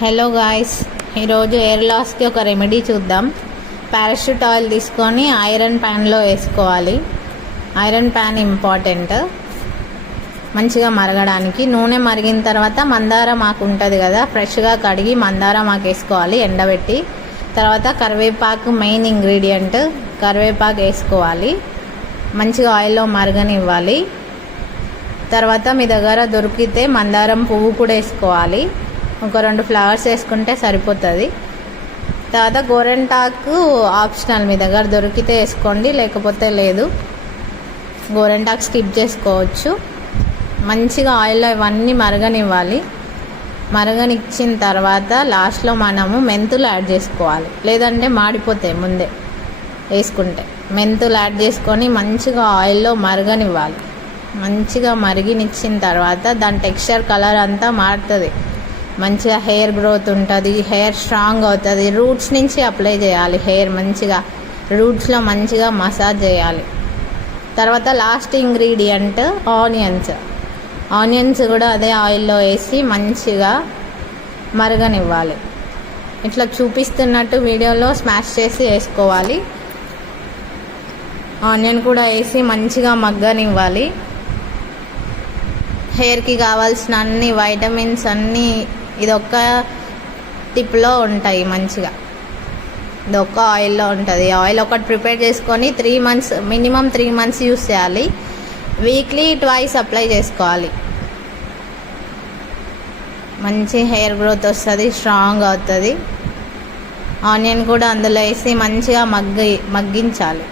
Hello guys, ఈరోజు hair లాస్కి ఒక రెమెడీ చూద్దాం. పారాషూట్ ఆయిల్ తీసుకొని ఐరన్ ప్యాన్లో వేసుకోవాలి. ఐరన్ ప్యాన్ ఇంపార్టెంట్ మంచిగా మరగడానికి. నూనె మరిగిన తర్వాత మందారం ఆకు ఉంటుంది కదా, ఫ్రెష్గా కడిగి మందారం ఆకు వేసుకోవాలి ఎండబెట్టి. తర్వాత కరివేపాకు మెయిన్ ఇంగ్రీడియంట్, కరివేపాకు వేసుకోవాలి. మంచిగా ఆయిల్లో మరగనివ్వాలి. తర్వాత మీ దగ్గర దొరికితే మందారం పువ్వు కూడా వేసుకోవాలి. ఒక 2 ఫ్లవర్స్ వేసుకుంటే సరిపోతుంది. తర్వాత గోరెంటాకు ఆప్షనల్, మీ దగ్గర దొరికితే వేసుకోండి, లేకపోతే లేదు. గోరెంటాకు స్కిప్ చేసుకోవచ్చు. మంచిగా ఆయిల్లో ఇవన్నీ మరగనివ్వాలి. మరగనిచ్చిన తర్వాత లాస్ట్లో మనము మెంతులు యాడ్ చేసుకోవాలి, లేదంటే మాడిపోతాయి ముందే వేసుకుంటే. మెంతులు యాడ్ చేసుకొని మంచిగా ఆయిల్లో మరగనివ్వాలి. మంచిగా మరిగినిచ్చిన తర్వాత దాని టెక్స్చర్ కలర్ అంతా మారుతుంది. మంచిగా హెయిర్ గ్రోత్ ఉంటుంది, హెయిర్ స్ట్రాంగ్ అవుతుంది. రూట్స్ నుంచి అప్లై చేయాలి. హెయిర్ మంచిగా రూట్స్లో మంచిగా మసాజ్ చేయాలి. తర్వాత లాస్ట్ ఇంగ్రీడియంట్ ఆనియన్స్ కూడా అదే ఆయిల్లో వేసి మంచిగా మరగనివ్వాలి. ఇట్లా చూపిస్తున్నట్టు వీడియోలో స్మాష్ చేసి వేసుకోవాలి. ఆనియన్ కూడా వేసి మంచిగా మగ్గనివ్వాలి. హెయిర్కి కావాల్సిన అన్ని వైటమిన్స్ అన్నీ ఇదొక్క టిప్లో ఉంటాయి. మంచిగా ఇదొక్క ఆయిల్లో ఉంటుంది. ఆయిల్ ఒకటి ప్రిపేర్ చేసుకొని 3 months, మినిమం 3 months యూస్ చేయాలి. వీక్లీ 2 అప్లై చేసుకోవాలి. మంచి హెయిర్ గ్రోత్ వస్తుంది, స్ట్రాంగ్ అవుతుంది. ఆనియన్ కూడా అందులో వేసి మంచిగా మగ్గించాలి.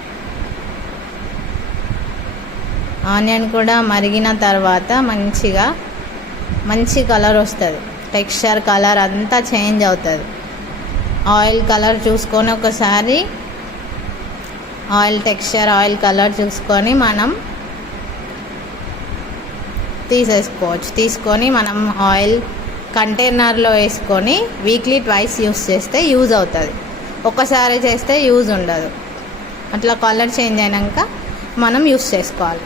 ఆనియన్ కూడా మరిగిన తర్వాత మంచి కలర్ వస్తుంది. టెక్స్చర్ కలర్ అంతా చేంజ్ అవుతుంది. ఆయిల్ కలర్ చూసుకొని ఒకసారి ఆయిల్ టెక్స్చర్, ఆయిల్ కలర్ చూసుకొని మనం తీసేసుకోవచ్చు. తీసుకొని మనం ఆయిల్ కంటైనర్లో వేసుకొని వీక్లీ 2 యూస్ చేస్తే యూజ్ అవుతుంది. ఒక్కసారి చేస్తే యూజ్ ఉండదు. అట్లా కలర్ చేంజ్ అయినాక మనం యూస్ చేసుకోవాలి.